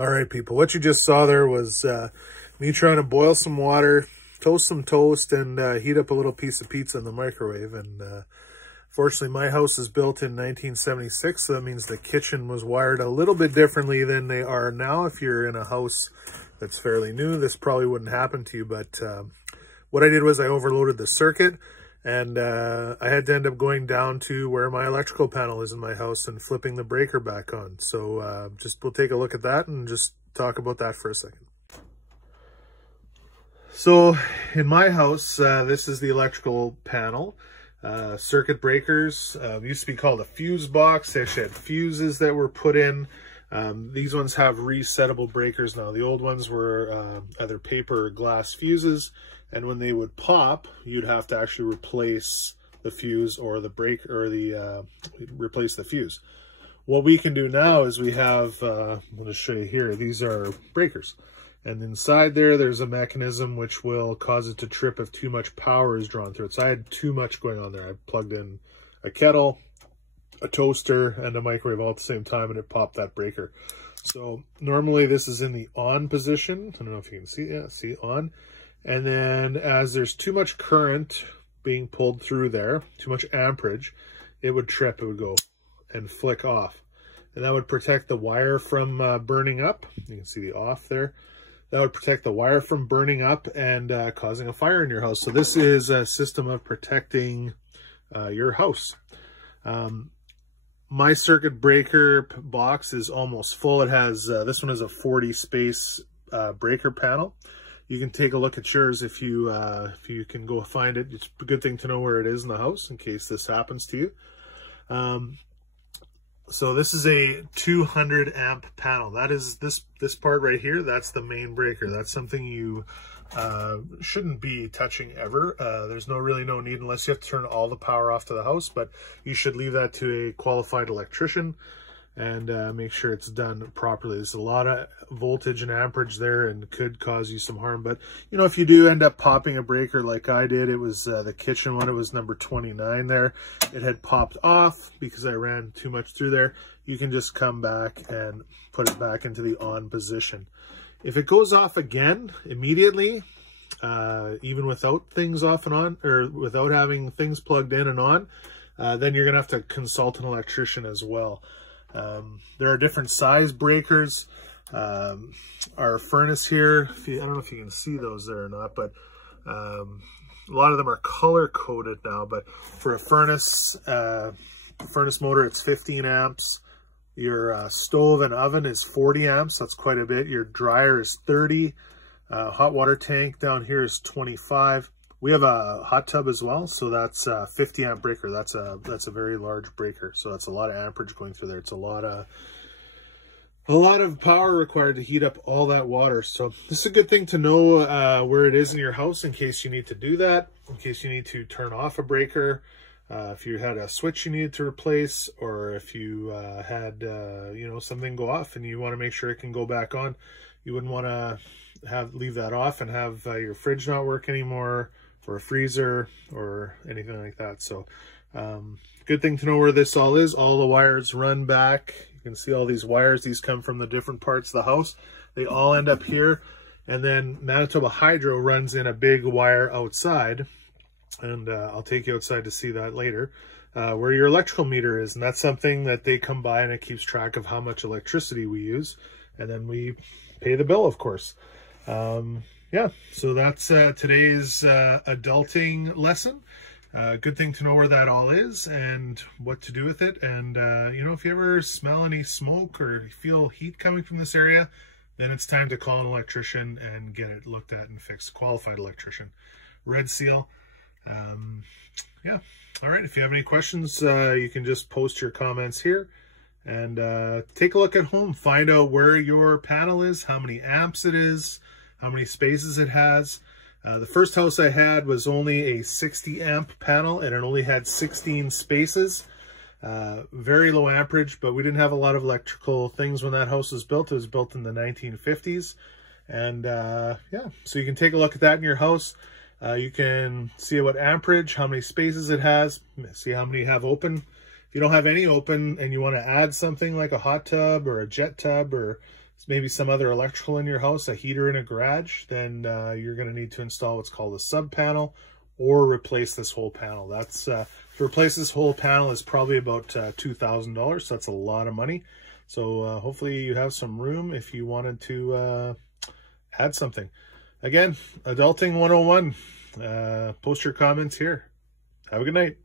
All right, people, what you just saw there was me trying to boil some water, toast some toast, and heat up a little piece of pizza in the microwave. And fortunately, my house is built in 1976, so that means the kitchen was wired a little bit differently than they are now. If you're in a house that's fairly new, this probably wouldn't happen to you. But what I did was I overloaded the circuit, and I had to end up going down to where my electrical panel is in my house and flipping the breaker back on. So we'll take a look at that and just talk about that for a second. So in my house, this is the electrical panel. Circuit breakers used to be called a fuse box. They actually had fuses that were put in. These ones have resettable breakers now. The old ones were either paper or glass fuses, and when they would pop, you'd have to actually replace the fuse or the break or the replace the fuse. What we can do now is we have I'm going to show you here. These are breakers, and inside there's a mechanism which will cause it to trip if too much power is drawn through it. So I had too much going on there. I plugged in a kettle, a toaster, and a microwave all at the same time, and it popped that breaker. So normally this is in the on position. I don't know if you can see. Yeah, see, on. And then as there's too much current being pulled through there, too much amperage, it would trip. It would go and flick off. And that would protect the wire from burning up. You can see the off there. That would protect the wire from burning up and causing a fire in your house. So this is a system of protecting your house. My circuit breaker box is almost full. It has, this one is a 40 space breaker panel. You can take a look at yours if you can go find it. It's a good thing to know where it is in the house in case this happens to you. So this is a 200 amp panel. That is this part right here. That's the main breaker. That's something you shouldn't be touching ever. There's really no need unless you have to turn all the power off to the house, but you should leave that to a qualified electrician and make sure it's done properly. There's a lot of voltage and amperage there and could cause you some harm. But, you know, if you do end up popping a breaker like I did, it was the kitchen one. It was number 29 there. It had popped off because I ran too much through there. You can just come back and put it back into the on position. If it goes off again immediately, even without things off and on, or without having things plugged in and on, then you're going to have to consult an electrician as well. There are different size breakers. Our furnace here, I don't know if you can see those there or not, but a lot of them are color coded now. But for a furnace motor, it's 15 amps. Your stove and oven is 40 amps. That's quite a bit. Your dryer is 30. Hot water tank down here is 25. We have a hot tub as well, so that's a 50 amp breaker. That's a very large breaker. So that's a lot of amperage going through there. It's a lot of power required to heat up all that water. So this is a good thing to know where it is in your house in case you need to do that, in case you need to turn off a breaker, if you had a switch you needed to replace, or if you had you know, something go off and you want to make sure it can go back on. You wouldn't want to leave that off and have your fridge not work anymore, or a freezer or anything like that. So good thing to know where this all is. All the wires run back. You can see all these wires. These come from the different parts of the house. They all end up here. And then Manitoba Hydro runs in a big wire outside. And I'll take you outside to see that later, where your electrical meter is. And that's something that they come by, and it keeps track of how much electricity we use. And then we pay the bill, of course. Yeah, so that's today's adulting lesson. Good thing to know where that all is and what to do with it. And, you know, if you ever smell any smoke or feel heat coming from this area, then it's time to call an electrician and get it looked at and fixed. Qualified electrician. Red Seal. Yeah. All right. If you have any questions, you can just post your comments here. And take a look at home. Find out where your panel is, how many amps it is, how many spaces it has. The first house I had was only a 60 amp panel, and it only had 16 spaces. Very low amperage, but we didn't have a lot of electrical things when that house was built. It was built in the 1950s. And yeah, so you can take a look at that in your house. You can see what amperage, how many spaces it has, see how many you have open. If you don't have any open and you want to add something like a hot tub or a jet tub or maybe some other electrical in your house, a heater in a garage, then you're going to need to install what's called a sub panel or replace this whole panel. That's to replace this whole panel is probably about $2,000. So that's a lot of money. So hopefully you have some room if you wanted to add something. Again, Adulting 101. Post your comments here. Have a good night.